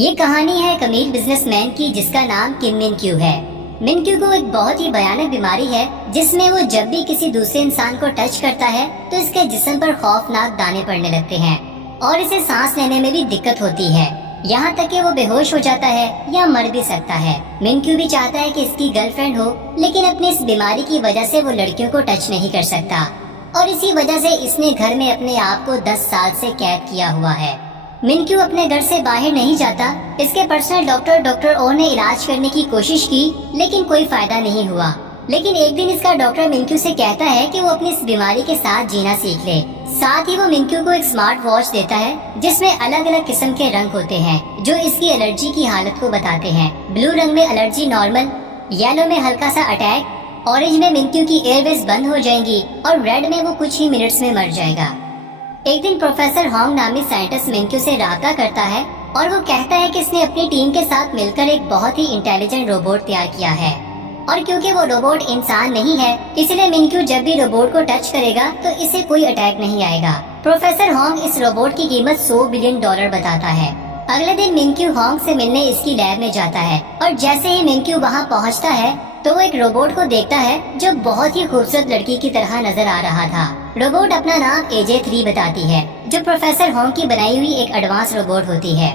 ये कहानी है एक अमीर बिजनेसमैन की जिसका नाम किम मिन क्यू है। मिन क्यू को एक बहुत ही भयानक बीमारी है जिसमें वो जब भी किसी दूसरे इंसान को टच करता है तो इसके जिस्म पर खौफनाक दाने पड़ने लगते हैं और इसे सांस लेने में भी दिक्कत होती है। यहाँ तक कि वो बेहोश हो जाता है या मर भी सकता है। मिन क्यू भी चाहता है कि इसकी गर्लफ्रेंड हो, लेकिन अपनी इस बीमारी की वजह से वो लड़कियों को टच नहीं कर सकता और इसी वजह से इसने घर में अपने आप को 10 साल से कैद किया हुआ है। मिन क्यू अपने घर से बाहर नहीं जाता। इसके पर्सनल डॉक्टर ओ ने इलाज करने की कोशिश की लेकिन कोई फायदा नहीं हुआ। लेकिन एक दिन इसका डॉक्टर मिन क्यू से कहता है कि वो अपनी इस बीमारी के साथ जीना सीख ले। साथ ही वो मिन क्यू को एक स्मार्ट वॉच देता है जिसमें अलग अलग किस्म के रंग होते हैं जो इसकी एलर्जी की हालत को बताते हैं। ब्लू रंग में एलर्जी नॉर्मल, येलो में हल्का सा अटैक, ऑरेंज में मिन क्यू की एयरवेज बंद हो जाएंगी और रेड में वो कुछ ही मिनट्स में मर जाएगा। एक दिन प्रोफेसर होंग नामी साइंटिस्ट मिन क्यू से राब्ता करता है और वो कहता है कि इसने अपनी टीम के साथ मिलकर एक बहुत ही इंटेलिजेंट रोबोट तैयार किया है और क्योंकि वो रोबोट इंसान नहीं है इसलिए मिन क्यू जब भी रोबोट को टच करेगा तो इसे कोई अटैक नहीं आएगा। प्रोफेसर होंग इस रोबोट की कीमत $100 बिलियन बताता है। अगले दिन मिन क्यू होंग से मिलने इसकी लैब में जाता है और जैसे ही मिन क्यू वहाँ पहुँचता है तो वो एक रोबोट को देखता है जो बहुत ही खूबसूरत लड़की की तरह नजर आ रहा था। रोबोट अपना नाम AJ3 बताती है जो प्रोफेसर होंग की बनाई हुई एक एडवांस रोबोट होती है।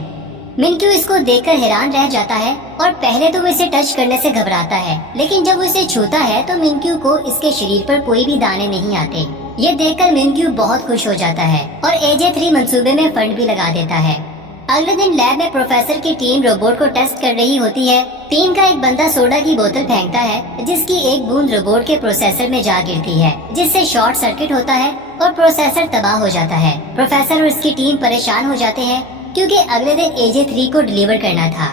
मिन क्यू इसको देखकर हैरान रह जाता है और पहले तो वो इसे टच करने से घबराता है, लेकिन जब वो इसे छूता है तो मिन क्यू को इसके शरीर पर कोई भी दाने नहीं आते। ये देखकर मिन क्यू बहुत खुश हो जाता है और AJ3 मंसूबे में फंड भी लगा देता है। अगले दिन लैब में प्रोफेसर की टीम रोबोट को टेस्ट कर रही होती है। टीम का एक बंदा सोडा की बोतल फेंकता है जिसकी एक बूंद रोबोट के प्रोसेसर में जा गिरती है जिससे शॉर्ट सर्किट होता है और प्रोसेसर तबाह हो जाता है। प्रोफेसर और उसकी टीम परेशान हो जाते हैं क्योंकि अगले दिन AJ3 को डिलीवर करना था।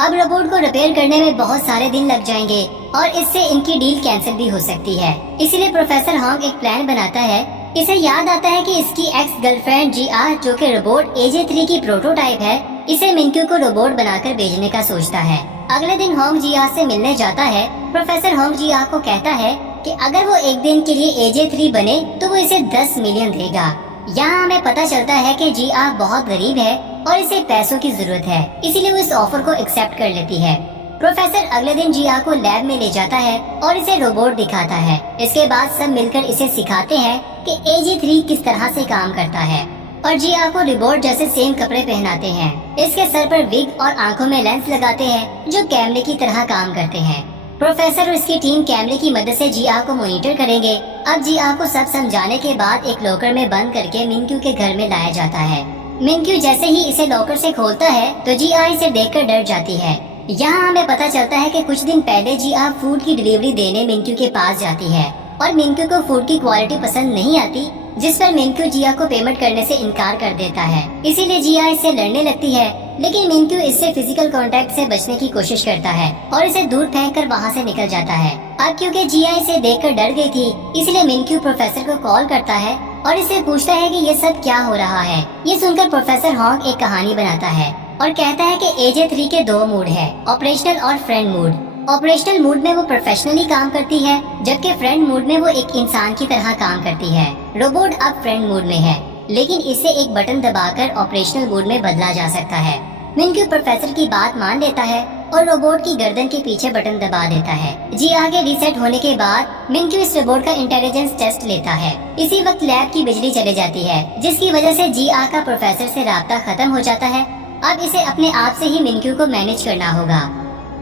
अब रोबोट को रिपेयर करने में बहुत सारे दिन लग जाएंगे और इससे इनकी डील कैंसिल भी हो सकती है। इसीलिए प्रोफेसर होंग एक प्लान बनाता है। इसे याद आता है कि इसकी एक्स गर्लफ्रेंड GR जो कि रोबोट AJ3 की प्रोटोटाइप है, इसे मिन क्यू को रोबोट बनाकर भेजने का सोचता है। अगले दिन होंग GR से मिलने जाता है। प्रोफेसर होंग GR को कहता है कि अगर वो एक दिन के लिए AJ3 बने तो वो इसे 10 मिलियन देगा। यहाँ हमें पता चलता है कि GR बहुत गरीब है और इसे पैसों की जरूरत है, इसीलिए वो इस ऑफर को एक्सेप्ट कर लेती है। प्रोफेसर अगले दिन GR को लैब में ले जाता है और इसे रोबोट दिखाता है। इसके बाद सब मिलकर इसे सिखाते हैं कि AJ3 किस तरह से काम करता है और GR को रोबोट जैसे सेम कपड़े पहनाते हैं। इसके सर पर विग और आंखों में लेंस लगाते हैं जो कैमरे की तरह काम करते हैं। प्रोफेसर और उसकी टीम कैमरे की मदद से GR को मॉनिटर करेंगे। अब GR को सब समझाने के बाद एक लॉकर में बंद करके मिन क्यू के घर में लाया जाता है। मिन क्यू जैसे ही इसे लॉकर से खोलता है तो GR इसे देखकर डर जाती है। यहाँ हमें पता चलता है कि कुछ दिन पहले GR फूड की डिलीवरी देने मिन क्यू के पास जाती है और मिन क्यू को फूड की क्वालिटी पसंद नहीं आती, जिस पर मिन क्यू GR को पेमेंट करने से इनकार कर देता है। इसीलिए GR इससे लड़ने लगती है, लेकिन मिन क्यू इससे फिजिकल कांटेक्ट से बचने की कोशिश करता है और इसे दूर फेंककर वहाँ से निकल जाता है। अब क्योंकि GR इसे देखकर डर गई थी, इसलिए मिन क्यू प्रोफेसर को कॉल करता है और इसे पूछता है कि ये सब क्या हो रहा है। ये सुनकर प्रोफेसर होंग एक कहानी बनाता है और कहता है कि AJ3 के 2 मूड है, ऑपरेशनल और फ्रेंड मूड। ऑपरेशनल मूड में वो प्रोफेशनली काम करती है, जबकि फ्रेंड मूड में वो एक इंसान की तरह काम करती है। रोबोट अब फ्रेंड मूड में है, लेकिन इसे एक बटन दबाकर ऑपरेशनल मूड में बदला जा सकता है। मिन क्यू प्रोफेसर की बात मान लेता है और रोबोट की गर्दन के पीछे बटन दबा देता है। GR के रीसेट होने के बाद मिन क्यू इस रोबोट का इंटेलिजेंस टेस्ट लेता है। इसी वक्त लैब की बिजली चली जाती है, जिसकी वजह से GR का प्रोफेसर से राब्ता खत्म हो जाता है। अब इसे अपने आप से ही मिन क्यू को मैनेज करना होगा।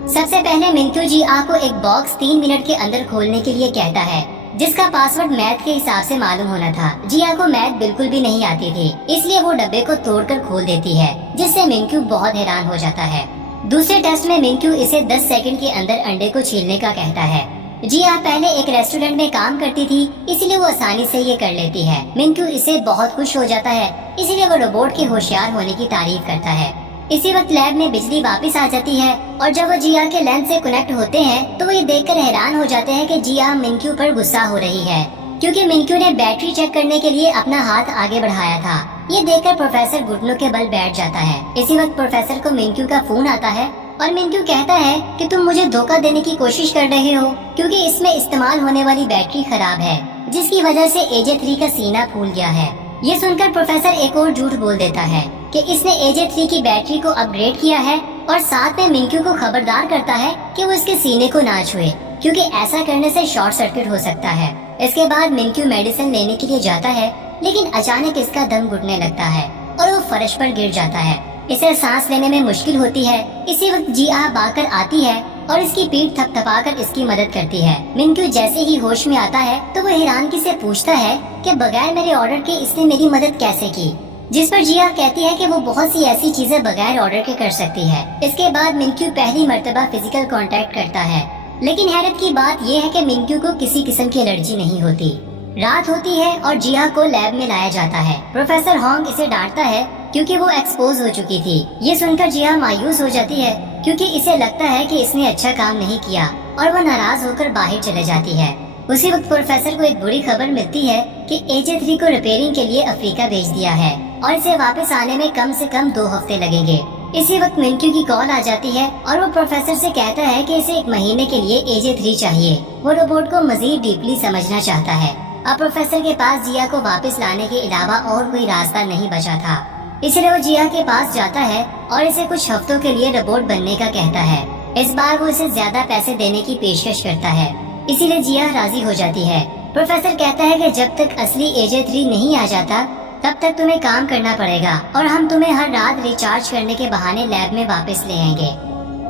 सबसे पहले मिन क्यू GR को एक बॉक्स 3 मिनट के अंदर खोलने के लिए कहता है, जिसका पासवर्ड मैथ के हिसाब से मालूम होना था। GR को मैथ बिल्कुल भी नहीं आती थी, इसलिए वो डब्बे को तोड़कर खोल देती है, जिससे मिन क्यू बहुत हैरान हो जाता है। दूसरे टेस्ट में मिन क्यू इसे 10 सेकंड के अंदर अंडे को छीलने का कहता है। GR पहले एक रेस्टोरेंट में काम करती थी, इसलिए वो आसानी से ये कर लेती है। मिन क्यू इससे बहुत खुश हो जाता है, इसीलिए वो रोबोट के होशियार होने की तारीफ करता है। इसी वक्त लैब में बिजली वापस आ जाती है और जब वो GR के लेंस से कनेक्ट होते हैं तो वो ये देखकर हैरान हो जाते हैं कि GR मिन क्यू पर गुस्सा हो रही है, क्योंकि मिन क्यू ने बैटरी चेक करने के लिए अपना हाथ आगे बढ़ाया था। ये देखकर प्रोफेसर घुटनों के बल बैठ जाता है। इसी वक्त प्रोफेसर को मिन क्यू का फोन आता है और मिन क्यू कहता है कि तुम मुझे धोखा देने की कोशिश कर रहे हो, क्योंकि इसमें इस्तेमाल होने वाली बैटरी खराब है, जिसकी वजह से AJ3 का सीना फूल गया है। ये सुनकर प्रोफेसर एक और झूठ बोल देता है कि इसने AJ3 की बैटरी को अपग्रेड किया है और साथ में मिंक्यू को खबरदार करता है कि वो इसके सीने को ना छुए, क्योंकि ऐसा करने से शॉर्ट सर्किट हो सकता है। इसके बाद मिंक्यू मेडिसिन लेने के लिए जाता है, लेकिन अचानक इसका दम घुटने लगता है और वो फर्श पर गिर जाता है। इसे सांस लेने में मुश्किल होती है। इसी वक्त जिया भागकर आती है और इसकी पीठ थपथपाकर इसकी मदद करती है। मिंक्यू जैसे ही होश में आता है तो वो हैरानगी से पूछता है कि बगैर मेरे ऑर्डर के इसने मेरी मदद कैसे की, जिस पर जिया कहती है कि वो बहुत सी ऐसी चीजें बगैर ऑर्डर के कर सकती है। इसके बाद मिंक्यू पहली मर्तबा फिजिकल कांटेक्ट करता है, लेकिन हैरत की बात ये है कि मिंक्यू को किसी किस्म की एलर्जी नहीं होती। रात होती है और जिया को लैब में लाया जाता है। प्रोफेसर होंग इसे डांटता है क्योंकि वो एक्सपोज हो चुकी थी। ये सुनकर जिया मायूस हो जाती है क्योंकि इसे लगता है कि इसने अच्छा काम नहीं किया और वो नाराज होकर बाहर चले जाती है। उसी वक्त प्रोफेसर को एक बुरी खबर मिलती है कि AJ3 को रिपेयरिंग के लिए अफ्रीका भेज दिया है और इसे वापस आने में कम से कम 2 हफ्ते लगेंगे। इसी वक्त मिंक्यू की कॉल आ जाती है और वो प्रोफेसर से कहता है कि इसे 1 महीने के लिए AJ3 चाहिए। वो रोबोट को मजीद डीपली समझना चाहता है। अब प्रोफेसर के पास जिया को वापस लाने के अलावा और कोई रास्ता नहीं बचा था, इसलिए वो जिया के पास जाता है और इसे कुछ हफ्तों के लिए रोबोट बनने का कहता है। इस बार वो इसे ज्यादा पैसे देने की पेशकश करता है, इसीलिए जिया राजी हो जाती है। प्रोफेसर कहता है कि जब तक असली AJ3 नहीं आ जाता तब तक तुम्हें काम करना पड़ेगा और हम तुम्हें हर रात रिचार्ज करने के बहाने लैब में वापस ले आएंगे।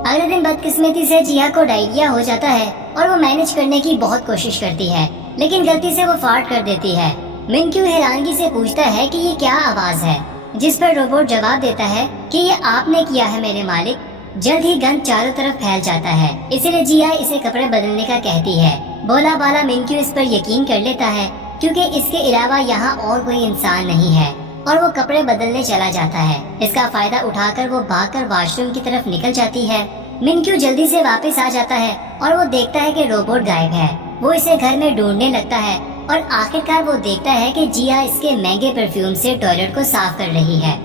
अगले दिन बदकिस्मती से जिया को डायरिया हो जाता है और वो मैनेज करने की बहुत कोशिश करती है, लेकिन गलती से वो फार्ट कर देती है। मिंक्यू हैरानगी से पूछता है कि ये क्या आवाज है, जिस पर रोबोट जवाब देता है कि ये आपने किया है मेरे मालिक। जल्द ही गंद चारों तरफ फैल जाता है, इसीलिए जिया इसे कपड़े बदलने का कहती है। भोला भाला मिंक्यू इस पर यकीन कर लेता है क्योंकि इसके अलावा यहाँ और कोई इंसान नहीं है और वो कपड़े बदलने चला जाता है। इसका फायदा उठाकर वो भागकर वॉशरूम की तरफ निकल जाती है। मिंक्यू जल्दी से वापस आ जाता है और वो देखता है कि रोबोट गायब है। वो इसे घर में ढूंढने लगता है और आखिरकार वो देखता है कि जिया इसके महंगे परफ्यूम से टॉयलेट को साफ कर रही है।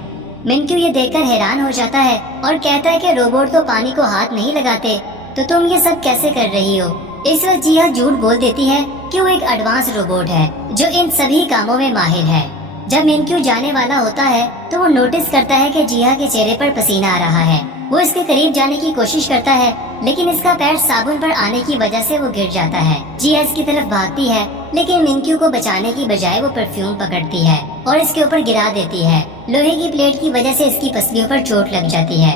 मिंक्यू ये देखकर हैरान हो जाता है और कहता है कि रोबोट तो पानी को हाथ नहीं लगाते, तो तुम ये सब कैसे कर रही हो। इस वक्त जिया झूठ बोल देती है कि वो एक एडवांस रोबोट है जो इन सभी कामों में माहिर है। जब मिंक्यू जाने वाला होता है तो वो नोटिस करता है कि जिया के चेहरे पर पसीना आ रहा है। वो इसके करीब जाने की कोशिश करता है, लेकिन इसका पैर साबुन पर आने की वजह से वो गिर जाता है। जिया इसकी तरफ भागती है, लेकिन मिंक्यू को बचाने की बजाय वो परफ्यूम पकड़ती है और इसके ऊपर गिरा देती है। लोहे की प्लेट की वजह से इसकी पसलियों पर चोट लग जाती है।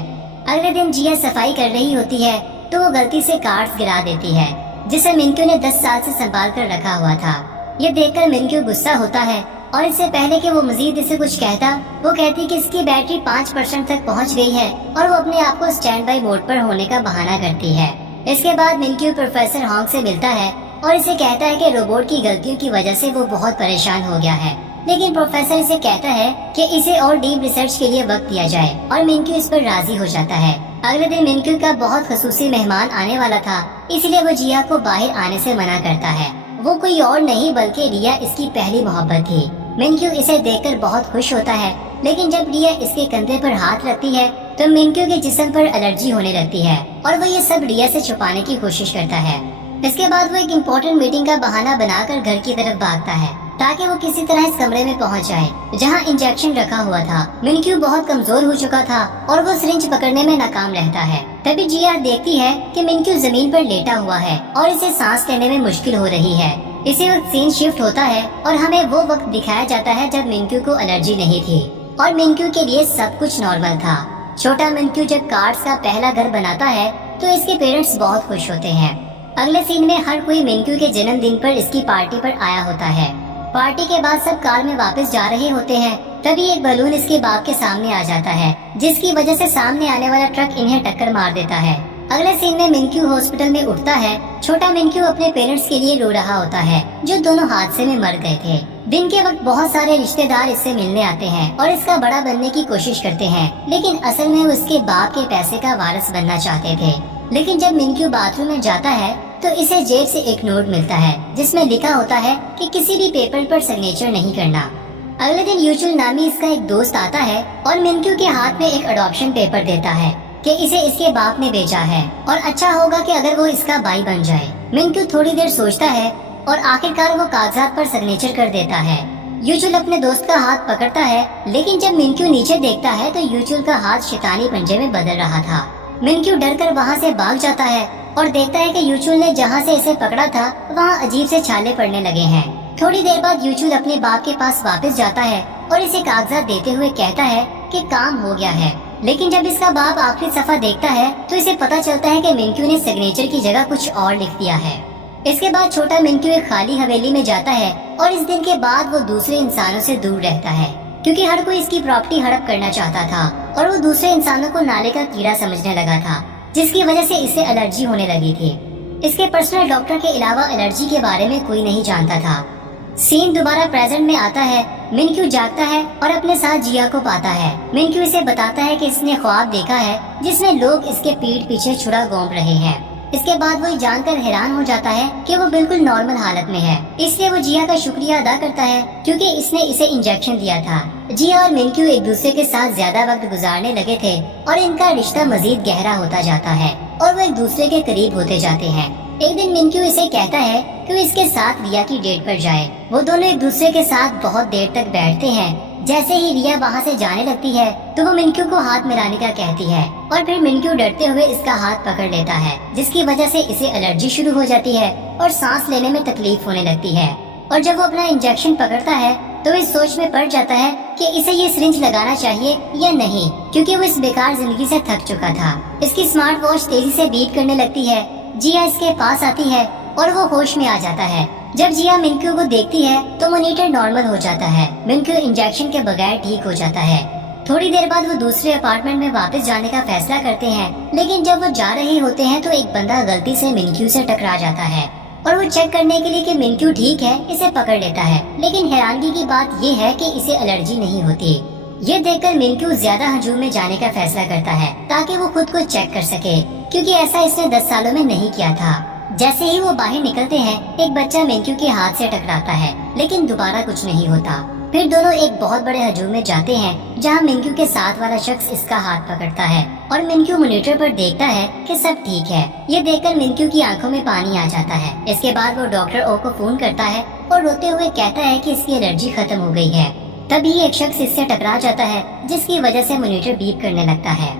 अगले दिन जिया सफाई कर रही होती है तो वो गलती से कार्ड्स गिरा देती है, जिसे मिंक्यू ने 10 साल से संभाल कर रखा हुआ था। ये देखकर मिंक्यू गुस्सा होता है और इससे पहले कि वो मजीद इसे कुछ कहता, वो कहती कि इसकी बैटरी 5% तक पहुंच गई है और वो अपने आप को स्टैंड बाई मोड पर होने का बहाना करती है। इसके बाद मिंक्यू प्रोफेसर होंग से मिलता है और इसे कहता है कि रोबोट की गलतियों की वजह से वो बहुत परेशान हो गया है, लेकिन प्रोफेसर इसे कहता है कि इसे और डीप रिसर्च के लिए वक्त दिया जाए और मिंक्यू इस पर राजी हो जाता है। अगले दिन मिंक्यू का बहुत खसूसी मेहमान आने वाला था, इसलिए वो जिया को बाहर आने से मना करता है। वो कोई और नहीं बल्कि रिया इसकी पहली मोहब्बत थी। मिंक्यू इसे देखकर बहुत खुश होता है, लेकिन जब रिया इसके कंधे पर हाथ रखती है तो मिंक्यू के जिस्म पर एलर्जी होने लगती है और वो ये सब रिया से छुपाने की कोशिश करता है। इसके बाद वो एक इम्पोर्टेंट मीटिंग का बहाना बनाकर घर की तरफ भागता है ताकि वो किसी तरह इस कमरे में पहुंच जाए जहां इंजेक्शन रखा हुआ था। मिंक्यू बहुत कमजोर हो चुका था और वो सिरिंज पकड़ने में नाकाम रहता है। तभी जिया देखती है कि मिंक्यू जमीन पर लेटा हुआ है और इसे सांस लेने में मुश्किल हो रही है। इसी वक्त सीन शिफ्ट होता है और हमें वो वक्त दिखाया जाता है जब मिंक्यू को एलर्जी नहीं थी और मिंक्यू के लिए सब कुछ नॉर्मल था। छोटा मिंक्यू जब कार्ड्स का पहला घर बनाता है तो इसके पेरेंट्स बहुत खुश होते हैं। अगले सीन में हर कोई मिंक्यू के जन्मदिन पर इसकी पार्टी पर आया होता है। पार्टी के बाद सब कार में वापस जा रहे होते हैं, तभी एक बलून इसके बाप के सामने आ जाता है, जिसकी वजह से सामने आने वाला ट्रक इन्हें टक्कर मार देता है। अगले सीन में मिंक्यू हॉस्पिटल में उठता है। छोटा मिंक्यू अपने पेरेंट्स के लिए रो रहा होता है जो दोनों हादसे में मर गए थे। दिन के वक्त बहुत सारे रिश्तेदार इससे मिलने आते हैं और इसका बड़ा बनने की कोशिश करते हैं, लेकिन असल में वो उसके बाप के पैसे का वारिस बनना चाहते थे। लेकिन जब मिंक्यू बाथरूम में जाता है तो इसे जेब से एक नोट मिलता है जिसमें लिखा होता है कि किसी भी पेपर पर सिग्नेचर नहीं करना। अगले दिन यूचुल नामी इसका एक दोस्त आता है और मिंक्यू के हाथ में एक अडॉप्शन पेपर देता है कि इसे इसके बाप ने भेजा है और अच्छा होगा कि अगर वो इसका भाई बन जाए। मिंक्यू थोड़ी देर सोचता है और आखिरकार वो कागजात पर सिग्नेचर कर देता है। यूचुल अपने दोस्त का हाथ पकड़ता है, लेकिन जब मिनक्यू नीचे देखता है तो यूचुल का हाथ शैतानी पंजे में बदल रहा था। मिनक्यू डरकर वहाँ से भाग जाता है और देखता है कि यूचुल ने जहाँ से इसे पकड़ा था वहाँ अजीब से छाले पड़ने लगे हैं। थोड़ी देर बाद यूचुल अपने बाप के पास वापस जाता है और इसे कागजात देते हुए कहता है कि काम हो गया है। लेकिन जब इसका बाप आखिरी सफा देखता है तो इसे पता चलता है कि मिनक्यू ने सिग्नेचर की जगह कुछ और लिख दिया है। इसके बाद छोटा मिनक्यू एक खाली हवेली में जाता है और इस दिन के बाद वो दूसरे इंसानों से दूर रहता है, क्योंकि हर कोई इसकी प्रॉपर्टी हड़प करना चाहता था और वो दूसरे इंसानों को नाले का कीड़ा समझने लगा था, जिसकी वजह से इसे एलर्जी होने लगी थी। इसके पर्सनल डॉक्टर के अलावा एलर्जी के बारे में कोई नहीं जानता था। सीन दोबारा प्रेजेंट में आता है। मिनक्यू जागता है और अपने साथ जिया को पाता है। मिनक्यू इसे बताता है कि इसने ख्वाब देखा है जिसमें लोग इसके पीठ पीछे छुरा घोंप रहे हैं। इसके बाद वो जानकर हैरान हो जाता है कि वो बिल्कुल नॉर्मल हालत में है। इसलिए वो जिया का शुक्रिया अदा करता है क्योंकि इसने इसे इंजेक्शन दिया था। जिया और मिनक्यू एक दूसरे के साथ ज्यादा वक्त गुजारने लगे थे और इनका रिश्ता मजीद गहरा होता जाता है और वो एक दूसरे के करीब होते जाते हैं। एक दिन मिनक्यू इसे कहता है कि वो इसके साथ रिया की डेट पर जाए। वो दोनों एक दूसरे के साथ बहुत देर तक बैठते हैं। जैसे ही रिया वहाँ से जाने लगती है तो वो मिनक्यू को हाथ मिलाने का कहती है और फिर मिनक्यू डरते हुए इसका हाथ पकड़ लेता है, जिसकी वजह से इसे एलर्जी शुरू हो जाती है और सांस लेने में तकलीफ होने लगती है। और जब वो अपना इंजेक्शन पकड़ता है तो इस सोच में पड़ जाता है कि इसे ये सिरिंज लगाना चाहिए या नहीं, क्योंकि वो इस बेकार जिंदगी से थक चुका था। इसकी स्मार्ट वॉच तेजी से बीट करने लगती है। जिया इसके पास आती है और वो होश में आ जाता है। जब जिया मिनक्यू को देखती है तो मॉनिटर नॉर्मल हो जाता है। मिनक्यू इंजेक्शन के बगैर ठीक हो जाता है। थोड़ी देर बाद वो दूसरे अपार्टमेंट में वापस जाने का फैसला करते हैं, लेकिन जब वो जा रहे होते हैं तो एक बंदा गलती से मिनक्यू से टकरा जाता है और वो चेक करने के लिए कि मिनक्यू ठीक है इसे पकड़ लेता है। लेकिन हैरानगी की बात ये है कि इसे एलर्जी नहीं होती। ये देखकर मिनक्यू ज्यादा हजूम में जाने का फैसला करता है ताकि वो खुद को चेक कर सके, क्योंकि ऐसा इसने 10 सालों में नहीं किया था। जैसे ही वो बाहर निकलते हैं एक बच्चा मिनक्यू के हाथ से टकराता है, लेकिन दोबारा कुछ नहीं होता। फिर दोनों एक बहुत बड़े हजूम में जाते हैं जहाँ मिनक्यू के साथ वाला शख्स इसका हाथ पकड़ता है और मिनक्यू मॉनिटर पर देखता है कि सब ठीक है। ये देखकर मिनक्यू की आंखों में पानी आ जाता है। इसके बाद वो डॉक्टर ओ को फोन करता है और रोते हुए कहता है कि इसकी एलर्जी खत्म हो गई है। तभी एक शख्स इससे टकरा जाता है, जिसकी वजह से मॉनिटर बीप करने लगता है।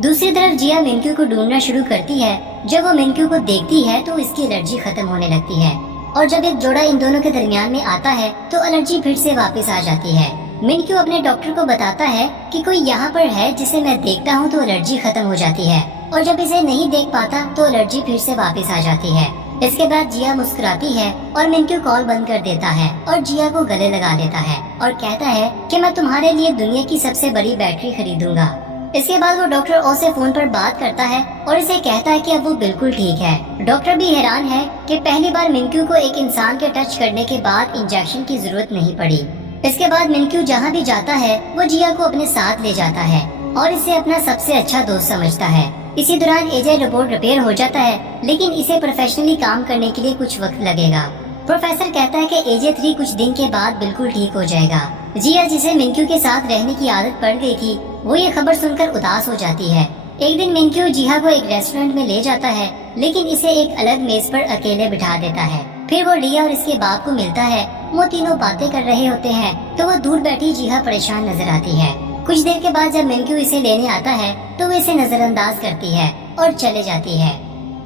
दूसरी तरफ जिया मिनक्यू को ढूंढना शुरू करती है। जब वो मिनक्यू को देखती है तो इसकी एलर्जी खत्म होने लगती है और जब एक जोड़ा इन दोनों के दरमियान में आता है तो एलर्जी फिर से वापस आ जाती है। मिनक्यू अपने डॉक्टर को बताता है कि कोई यहाँ पर है जिसे मैं देखता हूँ तो एलर्जी खत्म हो जाती है, और जब इसे नहीं देख पाता तो एलर्जी फिर से वापस आ जाती है। इसके बाद जिया मुस्कुराती है और मिनक्यू कॉल बंद कर देता है और जिया को गले लगा लेता है और कहता है कि मैं तुम्हारे लिए दुनिया की सबसे बड़ी बैटरी खरीदूंगा। इसके बाद वो डॉक्टर ओ से फोन पर बात करता है और इसे कहता है कि अब वो बिल्कुल ठीक है। डॉक्टर भी हैरान है कि पहली बार मिनक्यू को एक इंसान के टच करने के बाद इंजेक्शन की जरूरत नहीं पड़ी। इसके बाद मिनक्यू जहाँ भी जाता है वो जिया को अपने साथ ले जाता है और इसे अपना सबसे अच्छा दोस्त समझता है। इसी दौरान एजे रोबोट रिपेयर हो जाता है, लेकिन इसे प्रोफेशनली काम करने के लिए कुछ वक्त लगेगा। प्रोफेसर कहता है कि एजे 3 कुछ दिन के बाद बिल्कुल ठीक हो जाएगा। जिया, जिसे मिनक्यू के साथ रहने की आदत पड़ गई थी, वो ये खबर सुनकर उदास हो जाती है। एक दिन मिनक्यू जिया को एक रेस्टोरेंट में ले जाता है, लेकिन इसे एक अलग मेज पर अकेले बिठा देता है। फिर वो रिया और इसके बाप को मिलता है। वो तीनों बातें कर रहे होते हैं तो वो दूर बैठी जिया परेशान नजर आती है। कुछ देर के बाद जब मिनक्यू इसे लेने आता है तो वो इसे नजरअंदाज करती है और चले जाती है।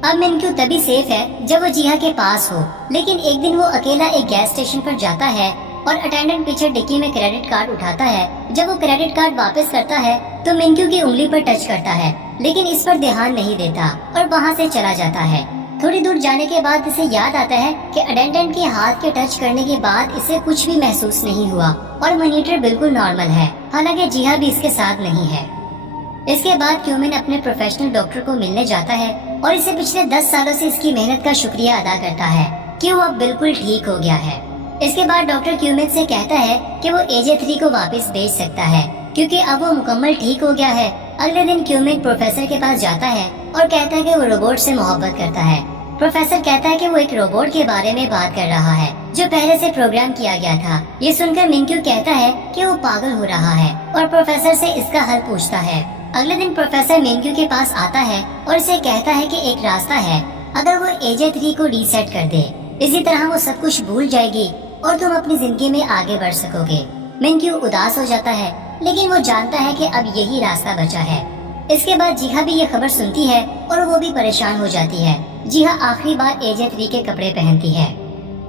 अब मिनक्यू तभी सेफ है जब वो जिया के पास हो, लेकिन एक दिन वो अकेला एक गैस स्टेशन पर जाता है और अटेंडेंट पीछे डिक्की में क्रेडिट कार्ड उठाता है। जब वो क्रेडिट कार्ड वापस करता है तो मिनक्यू की उंगली पर टच करता है, लेकिन इस पर ध्यान नहीं देता और वहाँ से चला जाता है। थोड़ी दूर जाने के बाद इसे याद आता है कि अटेंडेंट के हाथ के टच करने के बाद इसे कुछ भी महसूस नहीं हुआ और मॉनिटर बिल्कुल नॉर्मल है, हालांकि जिया भी इसके साथ नहीं है। इसके बाद क्यूमिन अपने प्रोफेशनल डॉक्टर को मिलने जाता है और इसे पिछले 10 सालों से इसकी मेहनत का शुक्रिया अदा करता है कि वो अब बिल्कुल ठीक हो गया है। इसके बाद डॉक्टर क्यूमिन से कहता है कि वो एजे 3 को वापस भेज सकता है क्योंकि अब वो मुकम्मल ठीक हो गया है। अगले दिन क्यूमिन प्रोफेसर के पास जाता है और कहता है कि वो रोबोट से मोहब्बत करता है। प्रोफेसर कहता है कि वो एक रोबोट के बारे में बात कर रहा है जो पहले से प्रोग्राम किया गया था। ये सुनकर मिनक्यू कहता है कि वो पागल हो रहा है और प्रोफेसर से इसका हल पूछता है। अगले दिन प्रोफेसर मिनक्यू के पास आता है और इसे कहता है कि एक रास्ता है, अगर वो एजे 3 को रीसेट कर दे, इसी तरह वो सब कुछ भूल जाएगी और तुम अपनी जिंदगी में आगे बढ़ सकोगे। मिनक्यू उदास हो जाता है, लेकिन वो जानता है कि अब यही रास्ता बचा है। इसके बाद जीहा भी ये खबर सुनती है और वो भी परेशान हो जाती है। जीहा आखिरी बार एजे 3 के कपड़े पहनती है।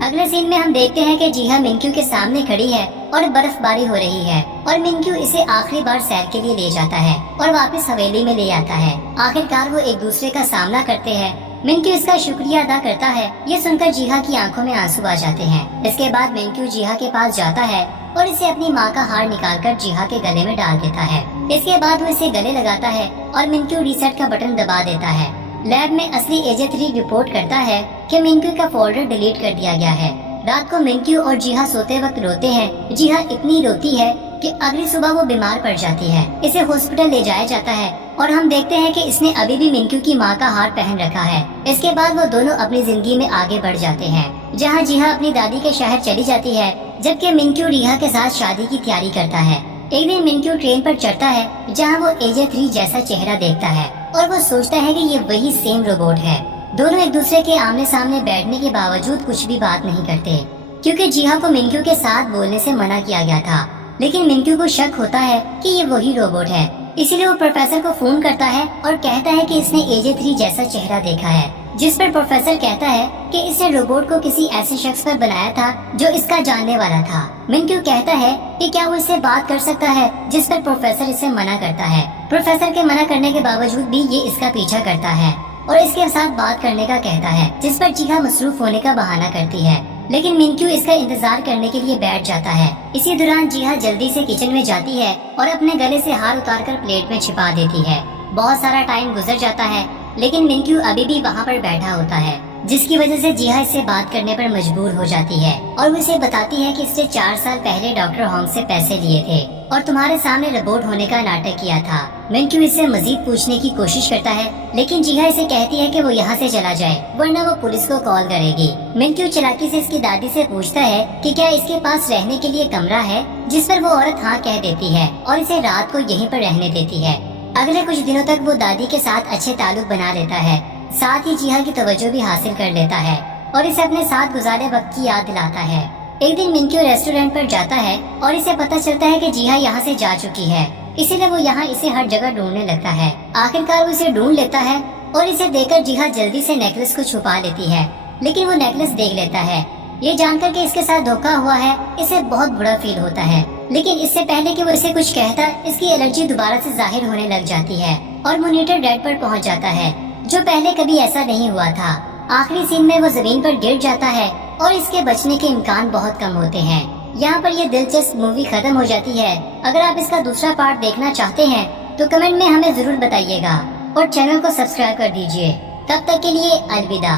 अगले सीन में हम देखते हैं कि जीहा मिनक्यू के सामने खड़ी है और बर्फबारी हो रही है और मिनक्यू इसे आखिरी बार सैर के लिए ले जाता है और वापस हवेली में ले आता है। आखिरकार वो एक दूसरे का सामना करते हैं। मिनक्यू इसका शुक्रिया अदा करता है। ये सुनकर जीहा की आंखों में आंसू आ जाते हैं। इसके बाद मिनक्यू जीहा के पास जाता है और इसे अपनी माँ का हार निकालकर जीहा के गले में डाल देता है। इसके बाद वो इसे गले लगाता है और मिनक्यू रीसेट का बटन दबा देता है। लैब में असली एजे 3 रिपोर्ट करता है कि मिनक्यू का फोल्डर डिलीट कर दिया गया है। रात को मिनक्यू और जीहा सोते वक्त रोते हैं। जीहा इतनी रोती है कि अगली सुबह वो बीमार पड़ जाती है। इसे हॉस्पिटल ले जाया जाता है और हम देखते हैं कि इसने अभी भी मिनक्यू की माँ का हार पहन रखा है। इसके बाद वो दोनों अपनी जिंदगी में आगे बढ़ जाते हैं, जहाँ जीहा अपनी दादी के शहर चली जाती है, जबकि मिनक्यू रिहा के साथ शादी की तैयारी करता है। एक दिन मिनक्यू ट्रेन पर चढ़ता है, जहाँ वो एजे 3 जैसा चेहरा देखता है और वो सोचता है कि ये वही सेम रोबोट है। दोनों एक दूसरे के आमने सामने बैठने के बावजूद कुछ भी बात नहीं करते, क्योंकि जीहा को मिनक्यू के साथ बोलने से मना किया गया था। लेकिन मिनक्यू को शक होता है कि ये वही रोबोट है, इसीलिए वो प्रोफेसर को फोन करता है और कहता है कि इसने एजे 3 जैसा चेहरा देखा है। जिस पर प्रोफेसर कहता है कि इसने रोबोट को किसी ऐसे शख्स पर बनाया था जो इसका जानने वाला था। मिनक्यू कहता है कि क्या वो इससे बात कर सकता है, जिस पर प्रोफेसर इसे मना करता है। प्रोफेसर के मना करने के बावजूद भी ये इसका पीछा करता है और इसके साथ बात करने का कहता है, जिस पर जीहा मसरूफ होने का बहाना करती है। लेकिन मिनक्यू इसका इंतजार करने के लिए बैठ जाता है। इसी दौरान जीहा जल्दी से किचन में जाती है और अपने गले से हार उतारकर प्लेट में छिपा देती है। बहुत सारा टाइम गुजर जाता है, लेकिन मिनक्यू अभी भी वहाँ पर बैठा होता है, जिसकी वजह से जीहा इससे बात करने पर मजबूर हो जाती है और वो इसे बताती है कि इसने 4 साल पहले डॉक्टर होंग से पैसे लिए थे और तुम्हारे सामने रोबोट होने का नाटक किया था। मिनक्यू इससे मजीद पूछने की कोशिश करता है, लेकिन जीहा इसे कहती है कि वो यहाँ से चला जाए, वरना वो पुलिस को कॉल करेगी। मिनक्यू चालाकी से इसकी दादी से पूछता है कि क्या इसके पास रहने के लिए कमरा है, जिस पर वो औरत हाँ कह देती है और इसे रात को यहीं पर रहने देती है। अगले कुछ दिनों तक वो दादी के साथ अच्छे ताल्लुक बना लेता है, साथ ही जीहा की तवज्जो भी हासिल कर लेता है और इसे अपने साथ गुजारे वक्त की याद दिलाता है। एक दिन मिनक्यू रेस्टोरेंट पर जाता है और इसे पता चलता है कि जीहा यहाँ से जा चुकी है, इसीलिए वो यहाँ इसे हर जगह ढूंढने लगता है। आखिरकार वो इसे ढूंढ लेता है और इसे देखकर जीहा जल्दी से नेकलेस को छुपा लेती है, लेकिन वो नेकलेस देख लेता है। ये जानकर के इसके साथ धोखा हुआ है, इसे बहुत बुरा फील होता है। लेकिन इससे पहले कि वो इसे कुछ कहता, इसकी एलर्जी दोबारा से जाहिर होने लग जाती है और मॉनिटर डेड पर पहुंच जाता है, जो पहले कभी ऐसा नहीं हुआ था। आखिरी सीन में वो जमीन पर गिर जाता है और इसके बचने के इम्कान बहुत कम होते हैं। यहाँ पर ये दिलचस्प मूवी खत्म हो जाती है। अगर आप इसका दूसरा पार्ट देखना चाहते हैं तो कमेंट में हमें जरूर बताइएगा और चैनल को सब्सक्राइब कर दीजिए। तब तक के लिए अलविदा।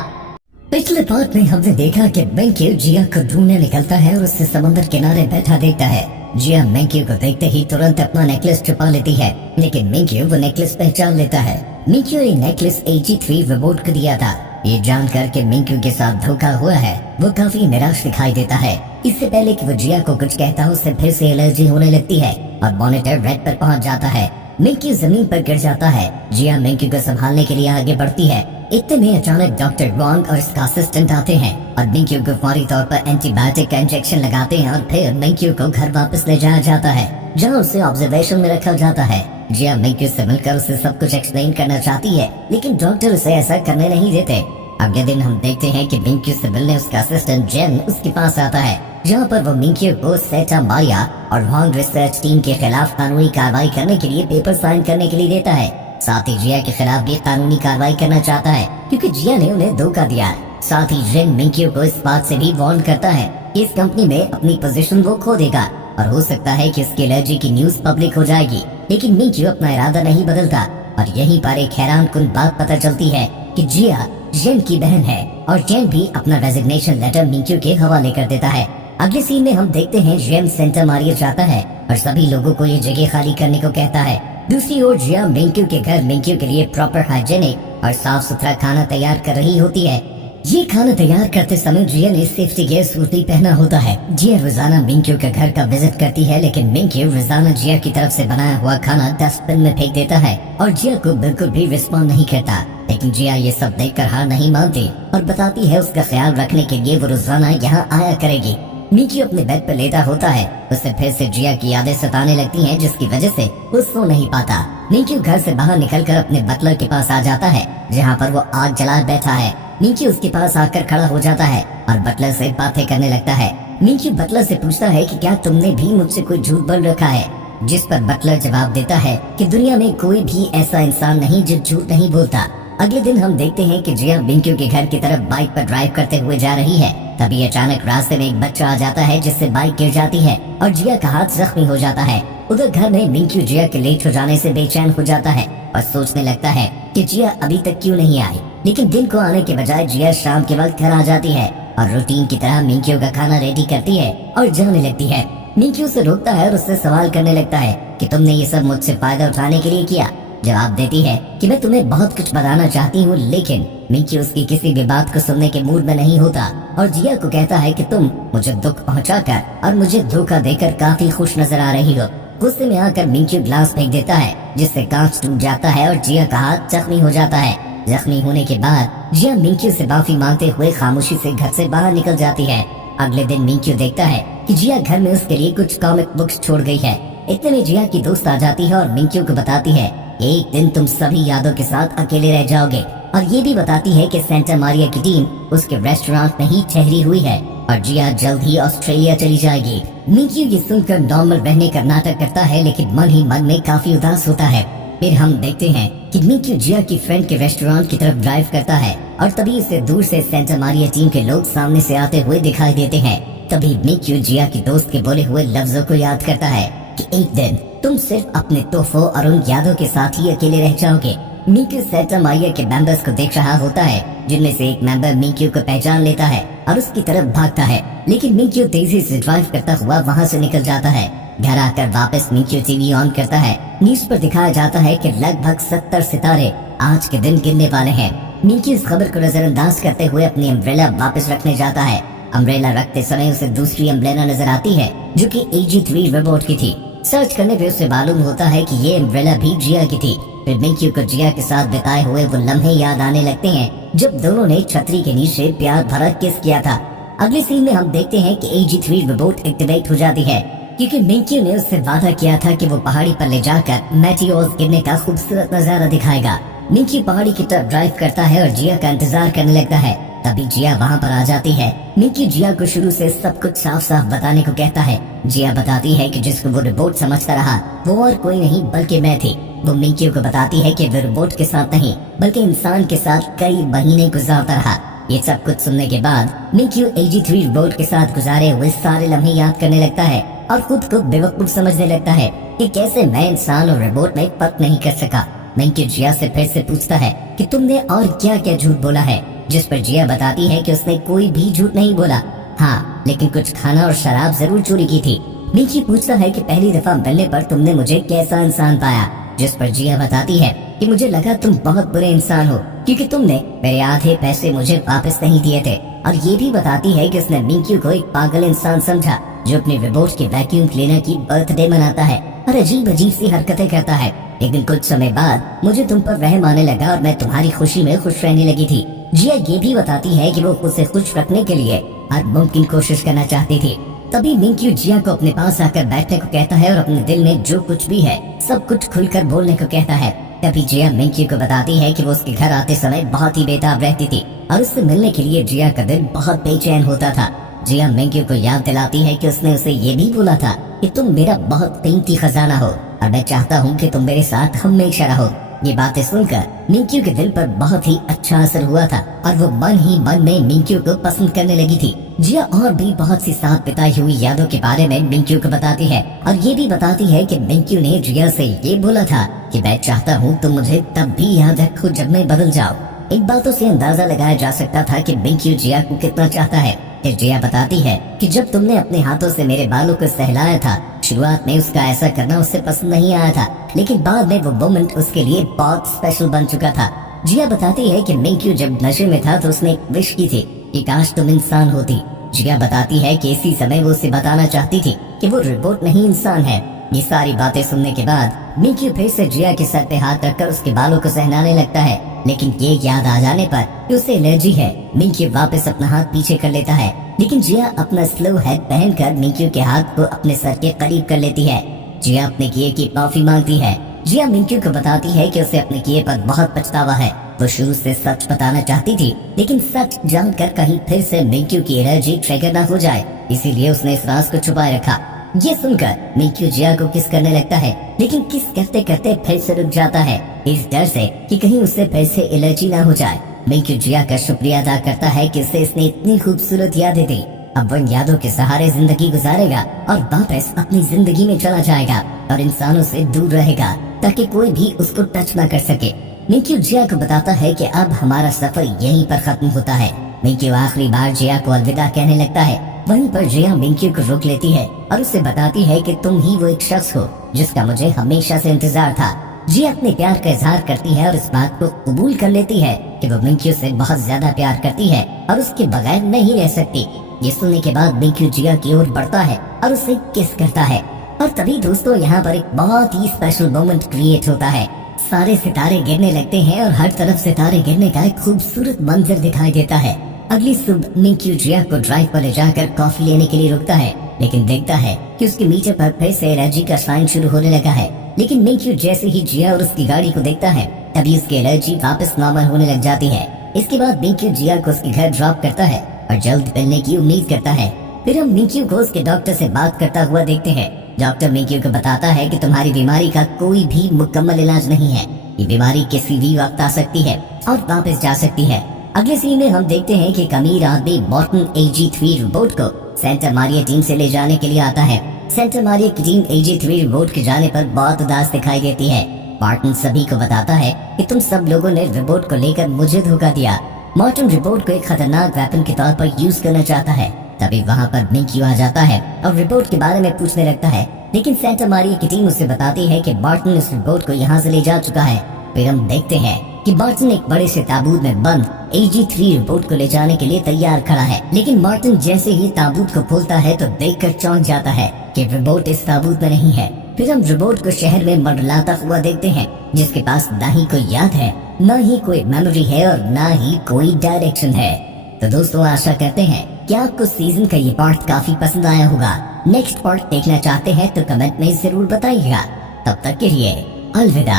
पिछले पार्ट में हमने देखा कि मिनक्यू जिया को ढूंढने निकलता है और उससे समंदर किनारे बैठा देखता है। जिया मिनक्यू को देखते ही तुरंत अपना नेकलेस छुपा लेती है, लेकिन मिनक्यू वो नेकलेस पहचान लेता है। मिनक्यू ये नेकलेस एजे 3 रोबोट को दिया था। ये जानकर के मिनक्यू के साथ धोखा हुआ है, वो काफी निराश दिखाई देता है। इससे पहले कि वो जिया को कुछ कहता, उससे फिर से एलर्जी होने लगती है और मॉनिटर रेड पर पहुंच जाता है। मिनक्यू जमीन पर गिर जाता है। जिया मिनक्यू को संभालने के लिए आगे बढ़ती है। इतने में अचानक डॉक्टर वांग और उसका असिस्टेंट आते हैं और मिनक्यू को फौरी तौर पर एंटीबायोटिक का इंजेक्शन लगाते हैं और फिर मिनक्यू को घर वापस ले जाया जाता है, जहां उसे ऑब्जर्वेशन में रखा जाता है। जिया मिनक्यू से मिलकर उसे सब कुछ एक्सप्लेन करना चाहती है, लेकिन डॉक्टर उसे ऐसा करने नहीं देते। अगले दिन हम देखते हैं कि मिनक्यू से मिलने उसका असिस्टेंट जेन उसके पास आता है, जहाँ पर वो मिनक्यू को सेटा मारिया और वांग रिसर्च टीम के खिलाफ कानूनी कार्रवाई करने के लिए पेपर साइन करने के लिए देता है। साथ ही जिया के खिलाफ भी कानूनी कार्रवाई करना चाहता है, क्योंकि जिया ने उन्हें धोखा दिया है। साथ ही जेन मिनक्यू को इस बात से भी वार्न करता है कि इस कंपनी में अपनी पोजीशन वो खो देगा और हो सकता है कि इसकी एलर्जी की न्यूज पब्लिक हो जाएगी। लेकिन मिनक्यू अपना इरादा नहीं बदलता और यहीं पर एक हैरानकुन बात पता चलती है कि जिया जेन की बहन है और जेन भी अपना रेजिग्नेशन लेटर मिनक्यू के हवाले कर देता है। अगले सीन में हम देखते हैं जेन सेंटा मारिया जाता है और सभी लोगों को ये जगह खाली करने को कहता है। दूसरी ओर जिया मिनक्यू के घर मिनक्यू के लिए प्रॉपर हाइजेनिक और साफ सुथरा खाना तैयार कर रही होती है। ये खाना तैयार करते समय जिया ने सेफ्टी गियर सूट भी पहना होता है। जिया रोजाना मिनक्यू के घर का विजिट करती है, लेकिन मिनक्यू रोजाना जिया की तरफ से बनाया हुआ खाना डस्टबिन में फेंक देता है और जिया को बिल्कुल भी रिस्पॉन्ड नहीं करता। लेकिन जिया ये सब देखकर हार नहीं मानती और बताती है उसका ख्याल रखने के लिए वो रोजाना यहाँ आया करेगी। मिंक्यू अपने बेड पर लेटा होता है। उसे फिर से जिया की यादें सताने लगती हैं, जिसकी वजह से वो सो नहीं पाता। मिंक्यू घर से बाहर निकलकर अपने बटलर के पास आ जाता है, जहाँ पर वो आग जला बैठा है। मिंक्यू उसके पास आकर खड़ा हो जाता है और बटलर से बातें करने लगता है। मिंक्यू बटलर से पूछता है कि क्या तुमने भी मुझसे कोई झूठ बोल रखा है, जिस पर बटलर जवाब देता है कि दुनिया में कोई भी ऐसा इंसान नहीं जो झूठ नहीं बोलता। अगले दिन हम देखते हैं कि जिया मिंक्यू के घर की तरफ बाइक पर ड्राइव करते हुए जा रही है। तभी अचानक रास्ते में एक बच्चा आ जाता है, जिससे बाइक गिर जाती है और जिया का हाथ जख्मी हो जाता है। उधर घर में मिंक्यू जिया के लेट हो जाने से बेचैन हो जाता है और सोचने लगता है कि जिया अभी तक क्यों नहीं आई। लेकिन दिन को आने के बजाय जिया शाम के वक्त घर आ जाती है और रूटीन की तरह मिंक्यू का खाना रेडी करती है और जाने लगती है। मिंक्यू उसे रोकता है और उससे सवाल करने लगता है कि तुमने ये सब मुझसे फायदा उठाने के लिए किया। जवाब देती है कि मैं तुम्हें बहुत कुछ बताना चाहती हूँ, लेकिन मिंक्यू उसकी किसी भी बात को सुनने के मूड में नहीं होता और जिया को कहता है कि तुम मुझे दुख पहुँचाकर और मुझे धोखा देकर काफी खुश नजर आ रही हो। गुस्से में आकर मिंक्यू ग्लास फेंक देता है, जिससे कांच टूट जाता है और जिया का हाथ जख्मी हो जाता है। जख्मी होने के बाद जिया मिंक्यू से माफी मांगते हुए खामोशी से घर से बाहर निकल जाती है। अगले दिन मिंक्यू देखता है कि जिया घर में उसके लिए कुछ कॉमिक बुक्स छोड़ गई है। इतने में जिया की दोस्त आ जाती है और मिंक्यू को बताती है एक दिन तुम सभी यादों के साथ अकेले रह जाओगे, और ये भी बताती है कि सेंटा मारिया की टीम उसके रेस्टोरेंट में ही ठहरी हुई है और जिया जल्द ही ऑस्ट्रेलिया चली जाएगी। मिंक्यू ये सुनकर नॉर्मल रहने का नाटक करता है, लेकिन मन ही मन में काफी उदास होता है। फिर हम देखते हैं कि मिंक्यू जिया की फ्रेंड के रेस्टोरेंट की तरफ ड्राइव करता है और तभी उसे दूर से सेंटा मारिया टीम के लोग सामने से आते हुए दिखाई देते हैं। तभी मिंक्यू जिया की दोस्त के बोले हुए लफ्जों को याद करता है कि एक दिन तुम सिर्फ अपने तोहफों और उन यादों के साथ ही अकेले रह जाओगे। मिंक्यू सेंटा मारिया के मेंबर्स को देख रहा होता है, जिनमें से एक मेंबर मिंक्यू को पहचान लेता है और उसकी तरफ भागता है, लेकिन मिंक्यू तेजी से ड्राइव करता हुआ वहाँ से निकल जाता है। घर आकर वापस मिंक्यू टीवी ऑन करता है। न्यूज पर दिखाया जाता है कि लगभग 70 सितारे आज के दिन गिरने वाले हैं। मिंक्यू इस खबर को नजरअंदाज करते हुए अपनी अम्ब्रेला वापस रखने जाता है। अम्ब्रेला रखते समय उसे दूसरी अम्ब्रेला नजर आती है, जो कि AG3 रोबोट की थी। सर्च करने पे उसे मालूम होता है कि ये अम्ब्रेला भी जिया की थी। फिर मिंक्यू को जिया के साथ बिताए हुए वो लम्हे याद आने लगते हैं, जब दोनों ने छतरी के नीचे प्यार भरा किस किया था। अगले सीन में हम देखते हैं कि AG3 रोबोट एक्टिवेट हो जाती है, क्योंकि मिंक्यू ने उससे वादा किया था कि वो पहाड़ी पर ले जाकर मेटियोर्स गिरने का खूबसूरत नजारा दिखाएगा। मिंक्यू पहाड़ी की तरफ ड्राइव करता है और जिया का इंतजार करने लगता है। तभी जिया वहाँ पर आ जाती है। मिंक्यू जिया को शुरू से सब कुछ साफ साफ बताने को कहता है। जिया बताती है कि जिसको वो रोबोट समझता रहा वो और कोई नहीं बल्कि मैं थी। वो मिंक्यू को बताती है कि वो रोबोट के साथ नहीं बल्कि इंसान के साथ कई महीने गुजारता रहा। ये सब कुछ सुनने के बाद मिंक्यू AG3 रोबोट के साथ गुजारे हुए सारे लम्हे याद करने लगता है और खुद को बेवकूफ समझने लगता है कि कैसे मैं इंसान और रोबोट में फर्क नहीं कर सका। मिंक्यू जिया से फिर से पूछता है कि तुमने और क्या क्या झूठ बोला है, जिस पर जिया बताती है कि उसने कोई भी झूठ नहीं बोला। हाँ, लेकिन कुछ खाना और शराब जरूर चोरी की थी। मिंक्यू पूछता है कि पहली दफा मिलने पर तुमने मुझे कैसा इंसान पाया, जिस पर जिया बताती है कि मुझे लगा तुम बहुत बुरे इंसान हो, क्योंकि तुमने मेरे आधे पैसे मुझे वापस नहीं दिए थे। और ये भी बताती है कि उसने मिंक्यू को एक पागल इंसान समझा, जो अपने रोबोट के वैक्यूम क्लीनर की बर्थडे मनाता है और अजीब अजीब सी हरकतें करता है। लेकिन कुछ समय बाद मुझे तुम पर रहम आने लगा और मैं तुम्हारी खुशी में खुश रहने लगी थी। जिया ये भी बताती है कि वो उसे खुश रखने के लिए हर मुमकिन कोशिश करना चाहती थी। तभी मिंक्यू जिया को अपने पास आकर बैठने को कहता है और अपने दिल में जो कुछ भी है सब कुछ खुलकर बोलने को कहता है। तभी जिया मिंक्यू को बताती है कि वो उसके घर आते समय बहुत ही बेताब रहती थी और उससे मिलने के लिए जिया का दिल बहुत बेचैन होता था। जिया मिंक्यू को याद दिलाती है कि उसने उसे ये भी बोला था कि तुम मेरा बहुत कीमती खजाना हो और मैं चाहता हूँ कि तुम मेरे साथ हमेशा रहो। ये बातें सुनकर मिंक्यू के दिल पर बहुत ही अच्छा असर हुआ था और वो मन ही मन में मिंक्यू को पसंद करने लगी थी। जिया और भी बहुत सी साथ बिताई हुई यादों के बारे में मिंक्यू को बताती है और ये भी बताती है कि मिंक्यू ने जिया से ये बोला था कि मैं चाहता हूँ तुम मुझे तब भी याद रखो जब मैं बदल जाऊँ। इन बातों से अंदाजा लगाया जा सकता था कि मिंक्यू जिया को कितना चाहता है। फिर जिया बताती है कि जब तुमने अपने हाथों से मेरे बालों को सहलाया था, शुरुआत में उसका ऐसा करना उससे पसंद नहीं आया था, लेकिन बाद में वो मोमेंट उसके लिए बहुत स्पेशल बन चुका था। जिया बताती है कि मिंक्यू जब नशे में था तो उसने एक विश की थी कि काश तुम इंसान होती। जिया बताती है कि इसी समय वो उसे बताना चाहती थी कि वो रोबोट नहीं इंसान है। ये सारी बातें सुनने के बाद मिंक्यू फिर से जिया के सर पे हाथ रखकर उसके बालों को सहलाने लगता है, लेकिन ये याद आ जाने पर कि उसे एलर्जी है। मिंक्यू वापस अपना हाथ पीछे कर लेता है लेकिन जिया अपना स्लो हेड पहनकर मिंक्यू के हाथ को अपने सर के करीब कर लेती है। जिया अपने किए की माफी मांगती है। जिया मिंक्यू को बताती है कि उसे अपने किए पर बहुत पछतावा है। वो शुरू से सच बताना चाहती थी, लेकिन सच जानकर कहीं फिर से मिंक्यू की एनर्जी ट्रिगर ना हो जाए, इसीलिए उसने इस राज को छुपाए रखा। ये सुनकर मिंक्यू जिया को किस करने लगता है, लेकिन किस करते करते फिर से रुक जाता है, इस डर से कि कहीं उससे फिर से एलर्जी ना हो जाए। मिंक्यू जिया का शुक्रिया अदा करता है कि उसे इसने इतनी खूबसूरत यादें दी। अब वो इन यादों के सहारे जिंदगी गुजारेगा और वापस अपनी जिंदगी में चला जाएगा और इंसानों से दूर रहेगा ताकि कोई भी उसको टच ना कर सके। मिंक्यू जिया को बताता है कि अब हमारा सफर यहीं पर खत्म होता है। मिंक्यू आखिरी बार जिया को अलविदा कहने लगता है। वहीं पर जिया मिंक्यू को रोक लेती है और उसे बताती है कि तुम ही वो एक शख्स हो जिसका मुझे हमेशा से इंतजार था। जिया अपने प्यार का इजहार करती है और इस बात को कबूल कर लेती है कि वो मिंक्यू से बहुत ज्यादा प्यार करती है और उसके बगैर नहीं रह सकती। ये सुनने के बाद मिंक्यू जिया की ओर बढ़ता है और उसे किस करता है। और तभी दोस्तों यहाँ पर एक बहुत ही स्पेशल मोमेंट क्रिएट होता है। सारे सितारे गिरने लगते हैं और हर तरफ सितारे गिरने का एक खूबसूरत मंजर दिखाई देता है। अगली सुबह मिंक्यू जिया को ड्राइव पर ले जाकर कॉफी लेने के लिए रुकता है, लेकिन देखता है कि उसके मीटर पर फिर से एलर्जी का साइन शुरू होने लगा है। लेकिन मिंक्यू जैसे ही जिया और उसकी गाड़ी को देखता है, तभी उसकी एलर्जी वापस नॉर्मल होने लग जाती है। इसके बाद मिंक्यू जिया को उसके घर ड्रॉप करता है और जल्द मिलने की उम्मीद करता है। फिर हम मिंक्यू को उसके डॉक्टर से बात करता हुआ देखते हैं। डॉक्टर मिंक्यू को बताता है कि तुम्हारी बीमारी का कोई भी मुकम्मल इलाज नहीं है। ये बीमारी किसी भी वक्त आ सकती है और वापस जा सकती है। अगले सीन में हम देखते हैं कि एक अमीर आदमी मॉर्टन AG3 रोबोट को सेंटा मारिया टीम से ले जाने के लिए आता है। सेंटा मारिया की टीम AG3 रोबोट के जाने पर बहुत उदास दिखाई देती है। मॉर्टन सभी को बताता है कि तुम सब लोगों ने रोबोट को लेकर मुझे धोखा दिया। मॉर्टन रोबोट को एक खतरनाक वेपन के तौर पर यूज करना चाहता है। तभी वहाँ पर मिंक्यू आ जाता है और रोबोट के बारे में पूछने लगता है, लेकिन सेंटा मारिया की टीम उसे बताती है कि मॉर्टन इस रोबोट को यहाँ से ले जा चुका है। फिर हम देखते हैं कि मॉर्टन एक बड़े से ताबूत में बंद AG3 रोबोट को ले जाने के लिए तैयार खड़ा है। लेकिन मॉर्टन जैसे ही ताबूत को खोलता है तो देखकर चौंक जाता है कि रोबोट इस ताबूत में नहीं है। फिर हम रोबोट को शहर में मंडलाता हुआ देखते हैं, जिसके पास ना ही कोई याद है, न ही कोई मेमोरी है और ना ही कोई डायरेक्शन है। तो दोस्तों आशा करते हैं कि आपको सीजन का ये पार्ट काफी पसंद आया होगा। नेक्स्ट पार्ट देखना चाहते हैं तो कमेंट में जरूर बताइएगा। तब तक के लिए अलविदा।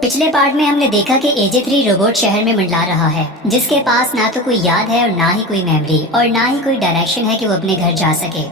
पिछले पार्ट में हमने देखा कि AG3 रोबोट शहर में मंडला रहा है, जिसके पास ना तो कोई याद है और ना ही कोई मेमोरी और ना ही कोई डायरेक्शन है कि वो अपने घर जा सके।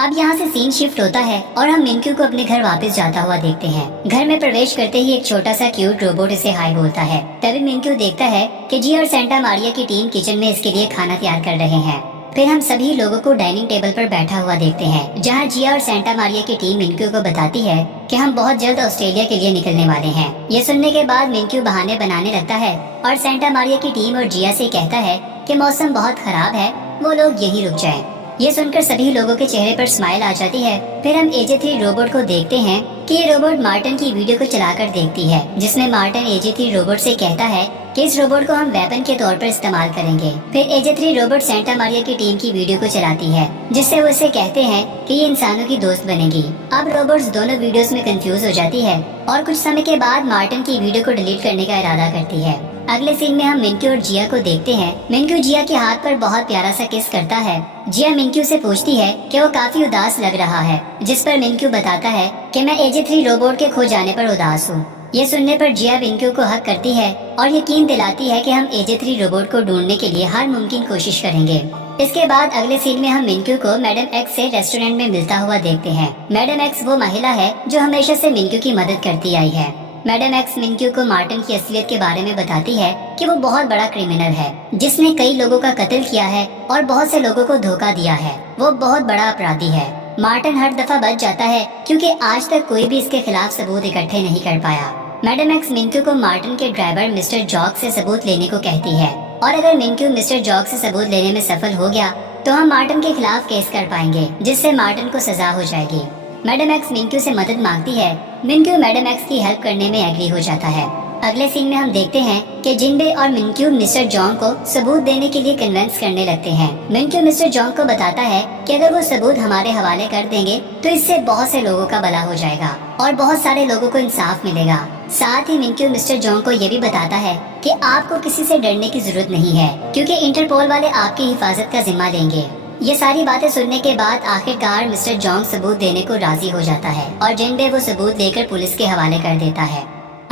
अब यहाँ से सीन शिफ्ट होता है और हम मिंक्यू को अपने घर वापस जाता हुआ देखते हैं। घर में प्रवेश करते ही एक छोटा सा क्यूट रोबोट इसे हाय बोलता है। तभी मिंक्यू देखता है कि जिया और सेंटा मारिया की टीम किचन में इसके लिए खाना तैयार कर रहे हैं। फिर हम सभी लोगों को डाइनिंग टेबल पर बैठा हुआ देखते हैं, जहाँ जिया और सेंटा मारिया की टीम मिंक्यू को बताती है कि हम बहुत जल्द ऑस्ट्रेलिया के लिए निकलने वाले हैं। ये सुनने के बाद मिंक्यू बहाने बनाने लगता है और सेंटा मारिया की टीम और जिया से कहता है कि मौसम बहुत खराब है, वो लोग यहीं रुक जाएं। ये सुनकर सभी लोगों के चेहरे पर स्माइल आ जाती है। फिर हम AG3 रोबोट को देखते हैं कि ये रोबोट मार्टिन की वीडियो को चलाकर देखती है, जिसमें मार्टिन AG3 रोबोट से कहता है कि इस रोबोट को हम वेपन के तौर पर इस्तेमाल करेंगे। फिर AG3 रोबोट सेंटा मारिया की टीम की वीडियो को चलाती है, जिससे वो इसे कहते हैं कि ये इंसानों की दोस्त बनेगी। अब रोबोट्स दोनों वीडियोस में कंफ्यूज हो जाती है और कुछ समय के बाद मार्टिन की वीडियो को डिलीट करने का इरादा करती है। अगले सीन में हम मिंक्यू और जिया को देखते हैं। मिंक्यू जिया के हाथ पर बहुत प्यारा सा किस करता है। जिया मिंक्यू से पूछती है कि वो काफी उदास लग रहा है, जिस पर मिंक्यू बताता है कि मैं AG3 रोबोट के खो जाने पर उदास हूँ। ये सुनने पर जिया मिंक्यू को हक करती है और यकीन दिलाती है कि हम AG3 रोबोट को ढूंढने के लिए हर मुमकिन कोशिश करेंगे। इसके बाद अगले सीन में हम मिंक्यू को मैडम एक्स से रेस्टोरेंट में मिलता हुआ देखते हैं। मैडम एक्स वो महिला है जो हमेशा से मिंक्यू की मदद करती आई है। मैडम एक्स मिंक्यू को मार्टिन की असलियत के बारे में बताती है कि वो बहुत बड़ा क्रिमिनल है, जिसने कई लोगों का कत्ल किया है और बहुत से लोगों को धोखा दिया है। वो बहुत बड़ा अपराधी है। मार्टिन हर दफा बच जाता है क्योंकि आज तक कोई भी इसके खिलाफ सबूत इकट्ठे नहीं कर पाया। मैडम एक्स मिंक्यू को मार्टिन के ड्राइवर मिस्टर जॉक से सबूत लेने को कहती है और अगर मिंक्यू मिस्टर जॉक से सबूत लेने में सफल हो गया तो हम मार्टिन के खिलाफ केस कर पाएंगे, जिससे मार्टिन को सजा हो जाएगी। मैडम एक्स मिंक्यू से मदद मांगती है। मिंक्यू मैडम एक्स की हेल्प करने में एग्री हो जाता है। अगले सीन में हम देखते हैं कि जिनबे और मिंक्यू मिस्टर जॉन को सबूत देने के लिए कन्विंस करने लगते हैं। मिंक्यू मिस्टर जॉन को बताता है कि अगर वो सबूत हमारे हवाले कर देंगे तो इससे बहुत से लोगों का भला हो जाएगा और बहुत सारे लोगों को इंसाफ मिलेगा। साथ ही मिंक्यू मिस्टर जोंग को ये भी बताता है कि आपको किसी से डरने की जरूरत नहीं है, क्योंकि इंटरपोल वाले आपकी हिफाजत का जिम्मा लेंगे। ये सारी बातें सुनने के बाद आखिरकार मिस्टर जोंग सबूत देने को राजी हो जाता है और जिनबे वो सबूत लेकर पुलिस के हवाले कर देता है।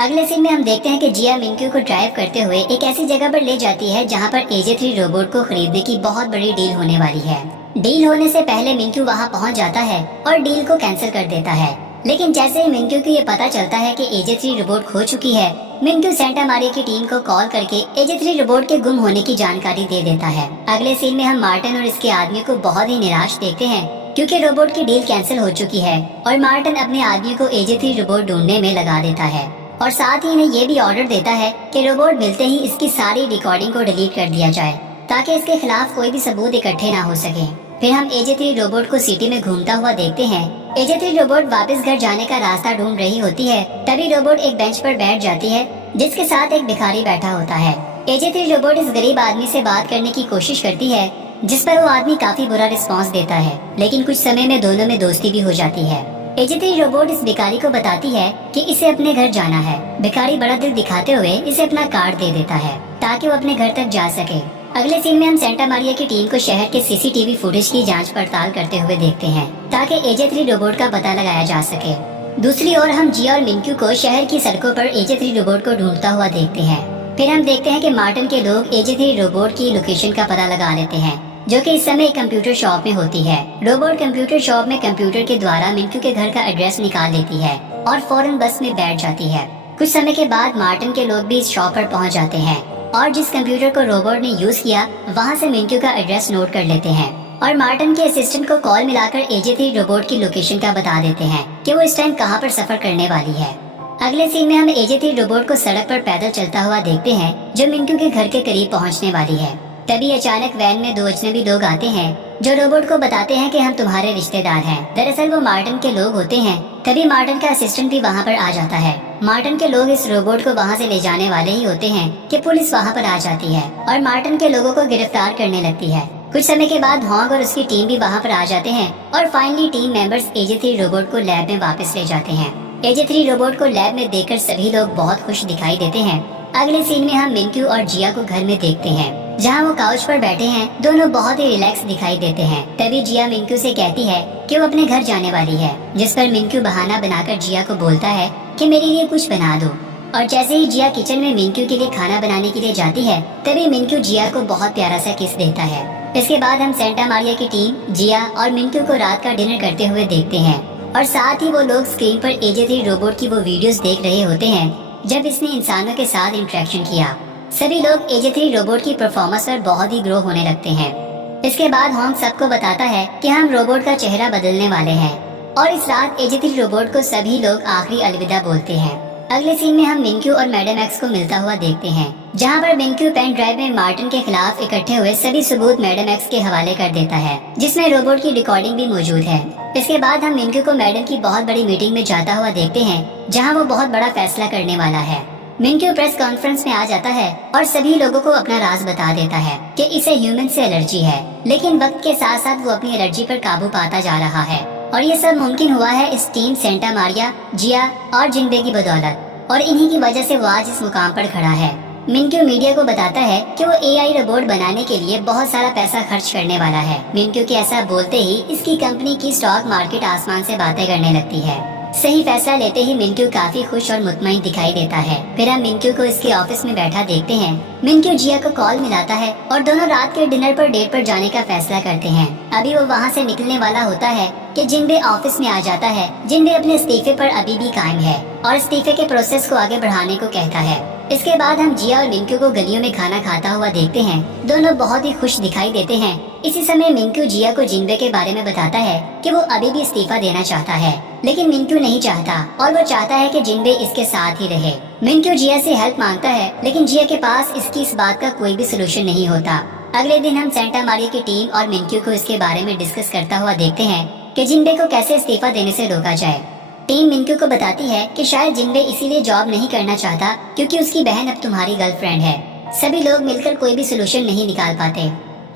अगले सीन में हम देखते हैं कि जिया मिंक्यू को ड्राइव करते हुए एक ऐसी जगह पर ले जाती है जहाँ पर AJ3 रोबोट को खरीदने की बहुत बड़ी डील होने वाली है। डील होने से पहले मिंक्यू वहाँ पहुँच जाता है और डील को कैंसिल कर देता है। लेकिन जैसे ही मिंक्यू को ये पता चलता है कि AJ3 रोबोट खो चुकी है, मिंक्यू सेंटा मारिया की टीम को कॉल करके AJ3 रोबोट के गुम होने की जानकारी दे देता है। अगले सीन में हम मार्टिन और इसके आदमी को बहुत ही निराश देखते हैं, क्योंकि रोबोट की डील कैंसिल हो चुकी है और मार्टिन अपने आदमी को AJ3 रोबोट ढूंढने में लगा देता है और साथ ही इन्हें ये भी ऑर्डर देता है कि रोबोट मिलते ही इसकी सारी रिकॉर्डिंग को डिलीट कर दिया जाए, ताकि इसके खिलाफ कोई भी सबूत इकट्ठे ना हो सके। फिर हम AJ3 रोबोट को सिटी में घूमता हुआ देखते हैं। AJ3 रोबोट वापस घर जाने का रास्ता ढूंढ रही होती है, तभी रोबोट एक बेंच पर बैठ जाती है जिसके साथ एक भिखारी बैठा होता है। AJ3 रोबोट इस गरीब आदमी से बात करने की कोशिश करती है, जिस पर वो आदमी काफी बुरा रिस्पॉन्स देता है, लेकिन कुछ समय में दोनों में दोस्ती भी हो जाती है। AJ3 रोबोट इस भिखारी को बताती है कि इसे अपने घर जाना है। भिखारी बड़ा दिल दिखाते हुए इसे अपना कार्ड दे देता है ताकि वो अपने घर तक जा सके। अगले सीन में हम सेंटा मारिया की टीम को शहर के CCTV फुटेज की जांच पड़ताल करते हुए देखते हैं, ताकि AJ3 रोबोट का पता लगाया जा सके। दूसरी ओर हम जिया और मिंक्यू को शहर की सड़कों पर AJ3 रोबोट को ढूंढता हुआ देखते हैं। फिर हम देखते हैं कि मार्टिन के लोग AJ3 रोबोट की लोकेशन का पता लगा लेते हैं, जो कि इस समय एक कंप्यूटर शॉप में होती है। रोबोट कंप्यूटर शॉप में कंप्यूटर के द्वारा मिंक्यू के घर का एड्रेस निकाल लेती है और फौरन बस में बैठ जाती है। कुछ समय के बाद मार्टिन के लोग भी इस शॉप पर पहुंच जाते हैं और जिस कंप्यूटर को रोबोट ने यूज किया वहां से मिंक्यू का एड्रेस नोट कर लेते हैं और मार्टिन के असिस्टेंट को कॉल मिलाकर AJ3 रोबोट की लोकेशन का बता देते हैं कि वो इस टाइम कहां पर सफर करने वाली है। अगले सीन में हम AJ3 रोबोट को सड़क पर पैदल चलता हुआ देखते हैं, जो मिंक्यू के घर के करीब पहुंचने वाली है। तभी अचानक वैन में दो अजनबी लोग आते हैं, जो रोबोट को बताते हैं कि हम तुम्हारे रिश्तेदार हैं। दरअसल वो मार्टिन के लोग होते हैं। तभी मार्टिन का असिस्टेंट भी वहाँ पर आ जाता है। मार्टिन के लोग इस रोबोट को वहाँ से ले जाने वाले ही होते हैं कि पुलिस वहाँ पर आ जाती है और मार्टिन के लोगों को गिरफ्तार करने लगती है। कुछ समय के बाद हॉन्ग और उसकी टीम भी वहाँ पर आ जाते हैं और finally team members AJ3 robot को लैब में वापस ले जाते हैं। AJ3 रोबोट को लैब में देखकर सभी लोग बहुत खुश दिखाई देते हैं। अगले सीन में हम मिंक्यू और जिया को घर में देखते हैं, जहाँ वो काउच पर बैठे हैं। दोनों बहुत ही रिलैक्स दिखाई देते हैं। तभी जिया मिंक्यू से कहती है कि वो अपने घर जाने वाली है, जिस पर मिंक्यू बहाना बनाकर जिया को बोलता है कि मेरे लिए कुछ बना दो। और जैसे ही जिया किचन में मिंक्यू के लिए खाना बनाने के लिए जाती है, तभी मिंक्यू जिया को बहुत प्यारा सा किस देता है। इसके बाद हम सेंटा मारिया की टीम जिया और मिंक्यू को रात का डिनर करते हुए देखते हैं और साथ ही वो लोग स्क्रीन पर AJ3 रोबोट की वो वीडियोस देख रहे होते हैं जब इसने इंसानों के साथ इंटरेक्शन किया। सभी लोग AJ3 रोबोट की परफॉर्मेंस पर बहुत ही ग्रो होने लगते हैं। इसके बाद हॉन्ग सबको बताता है कि हम रोबोट का चेहरा बदलने वाले हैं और इस रात AJ3 रोबोट को सभी लोग आखिरी अलविदा बोलते हैं। अगले सीन में हम मिंक्यू और मैडम एक्स को मिलता हुआ देखते हैं, जहां पर मिंक्यू पेन ड्राइव में मार्टिन के खिलाफ इकट्ठे हुए सभी सबूत मैडम एक्स के हवाले कर देता है, जिसमें रोबोट की रिकॉर्डिंग भी मौजूद है। इसके बाद हम मिंक्यू को मैडम की बहुत बड़ी मीटिंग में जाता हुआ देखते हैं, जहां वो बहुत बड़ा फैसला करने वाला है। मिंक्यू प्रेस कॉन्फ्रेंस में आ जाता है और सभी लोगों को अपना राज बता देता है कि इसे ह्यूमन से एलर्जी है, लेकिन वक्त के साथ साथ वो अपनी एलर्जी पर काबू पाता जा रहा है और ये सब मुमकिन हुआ है इस टीम सेंटा मारिया, जिया और जिनबे की बदौलत, और इन्हीं की वजह से वो आज इस मुकाम पर खड़ा है। मिंक्यू मीडिया को बताता है कि वो AI रोबोट बनाने के लिए बहुत सारा पैसा खर्च करने वाला है। मिंक्यू के ऐसा बोलते ही इसकी कंपनी की स्टॉक मार्केट आसमान से बातें करने लगती है। सही फैसला लेते ही मिंक्यू काफी खुश और मुतमईन दिखाई देता है। फिर हम मिंक्यू को इसके ऑफिस में बैठा देखते हैं। मिंक्यू जिया को कॉल मिलाता है और दोनों रात के डिनर पर डेट पर जाने का फैसला करते हैं। अभी वो वहाँ से निकलने वाला होता है कि जिनबे ऑफिस में आ जाता है। जिनबे अपने इस्तीफे पर अभी भी कायम है और इस्तीफे के प्रोसेस को आगे बढ़ाने को कहता है। इसके बाद हम जिया और मिंक्यू को गलियों में खाना खाता हुआ देखते हैं। दोनों बहुत ही खुश दिखाई देते हैं। इसी समय मिंक्यू जिया को जिनबे के बारे में बताता है कि वो अभी भी इस्तीफा देना चाहता है, लेकिन मिंक्यू नहीं चाहता और वो चाहता है कि जिनबे इसके साथ ही रहे। मिंक्यू जिया से हेल्प मांगता है, लेकिन जिया के पास इसकी इस बात का कोई भी सोल्यूशन नहीं होता। अगले दिन हम सेंटा मारिया की टीम और मिंक्यू को इसके बारे में डिस्कस करता हुआ देखते हैं कि जिनबे को कैसे इस्तीफा देने से रोका जाए। टीम मिंक्यू को बताती है कि शायद जिनबे इसीलिए जॉब नहीं करना चाहता क्योंकि उसकी बहन अब तुम्हारी गर्लफ्रेंड है। सभी लोग मिलकर कोई भी सोल्यूशन नहीं निकाल पाते।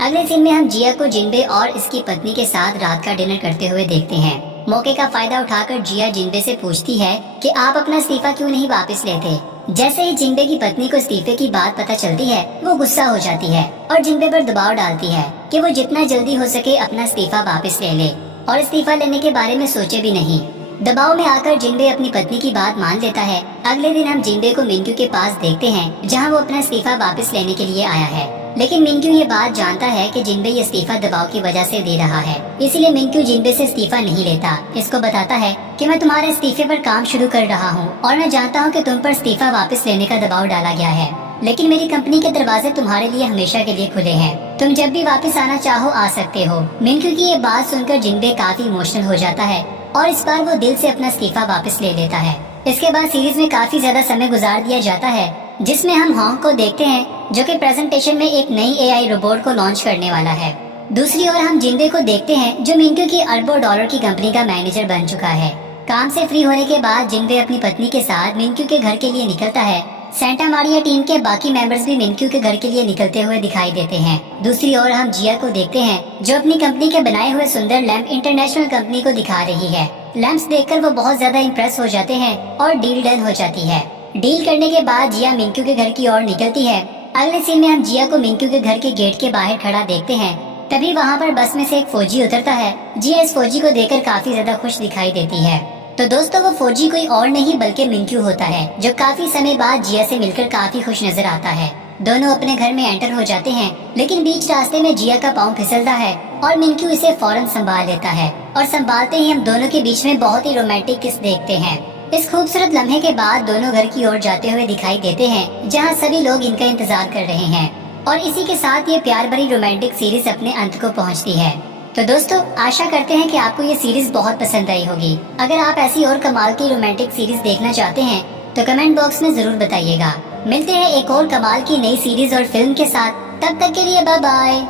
अगले सीन में हम जिया को जिनबे और इसकी पत्नी के साथ रात का डिनर करते हुए देखते हैं। मौके का फायदा उठाकर जिया जिनबे से पूछती है कि आप अपना इस्तीफा क्यों नहीं वापस लेते। जैसे ही जिनबे की पत्नी को इस्तीफे की बात पता चलती है, वो गुस्सा हो जाती है और जिनबे पर दबाव डालती है कि वो जितना जल्दी हो सके अपना इस्तीफा वापस ले ले और इस्तीफा लेने के बारे में सोचे भी नहीं। दबाव में आकर जिनबे अपनी पत्नी की बात मान लेता है। अगले दिन हम जिनबे को मिंक्यू के पास देखते हैं, जहां वो अपना इस्तीफा वापस लेने के लिए आया है। लेकिन मिंक्यू ये बात जानता है कि जिनबे ये इस्तीफा दबाव की वजह से दे रहा है, इसलिए मिंक्यू जिनबे से इस्तीफा नहीं लेता। इसको बताता है कि मैं तुम्हारे इस्तीफे पर काम शुरू कर रहा हूँ और मैं जानता हूँ कि तुम पर इस्तीफा वापस लेने का दबाव डाला गया है, लेकिन मेरी कंपनी के दरवाजे तुम्हारे लिए हमेशा के लिए खुले हैं। तुम जब भी वापस आना चाहो आ सकते हो। मिंक्यू की ये बात सुनकर जिनबे काफी इमोशनल हो जाता है और इस बार वो दिल से अपना इस्तीफा वापस ले लेता है। इसके बाद सीरीज में काफी ज्यादा समय गुजार दिया जाता है, जिसमें हम हॉन्ग को देखते हैं, जो कि प्रेजेंटेशन में एक नई एआई रोबोट को लॉन्च करने वाला है। दूसरी ओर हम जिनबे को देखते हैं, जो मिंक्यू की अरबों डॉलर की कंपनी का मैनेजर बन चुका है। काम से फ्री होने के बाद जिनबे अपनी पत्नी के साथ मिंक्यू के घर के लिए निकलता है। सेंटा मारिया टीम के बाकी मेंबर्स भी मिंक्यू के घर के लिए निकलते हुए दिखाई देते हैं। दूसरी ओर हम जिया को देखते हैं, जो अपनी कंपनी के बनाए हुए सुंदर लैंप इंटरनेशनल कंपनी को दिखा रही है। लैंप्स देखकर वो बहुत ज्यादा इम्प्रेस हो जाते हैं और डील डन हो जाती है। डील करने के बाद जिया मिंक्यू के घर की ओर निकलती है। अगले सीन में हम जिया को मिंक्यू के घर के गेट के बाहर खड़ा देखते हैं। तभी वहाँ पर बस में से एक फौजी उतरता है। जिया इस फौजी को देखकर काफी ज्यादा खुश दिखाई देती है। तो दोस्तों, वो फौजी कोई और नहीं बल्कि मिंक्यू होता है, जो काफी समय बाद जिया से मिलकर काफी खुश नजर आता है। दोनों अपने घर में एंटर हो जाते हैं, लेकिन बीच रास्ते में जिया का पाँव फिसलता है और मिंक्यू इसे फौरन संभाल लेता है और संभालते ही हम दोनों के बीच में बहुत ही रोमांटिक किस देखते हैं। इस खूबसूरत लम्हे के बाद दोनों घर की ओर जाते हुए दिखाई देते हैं, जहाँ सभी लोग इनका इंतजार कर रहे हैं। और इसी के साथ ये प्यार भरी रोमांटिक सीरीज अपने अंत को पहुँचती है। तो दोस्तों, आशा करते हैं कि आपको ये सीरीज बहुत पसंद आई होगी। अगर आप ऐसी और कमाल की रोमांटिक सीरीज देखना चाहते हैं तो कमेंट बॉक्स में जरूर बताइएगा। मिलते हैं एक और कमाल की नई सीरीज और फिल्म के साथ। तब तक के लिए बाय बाय।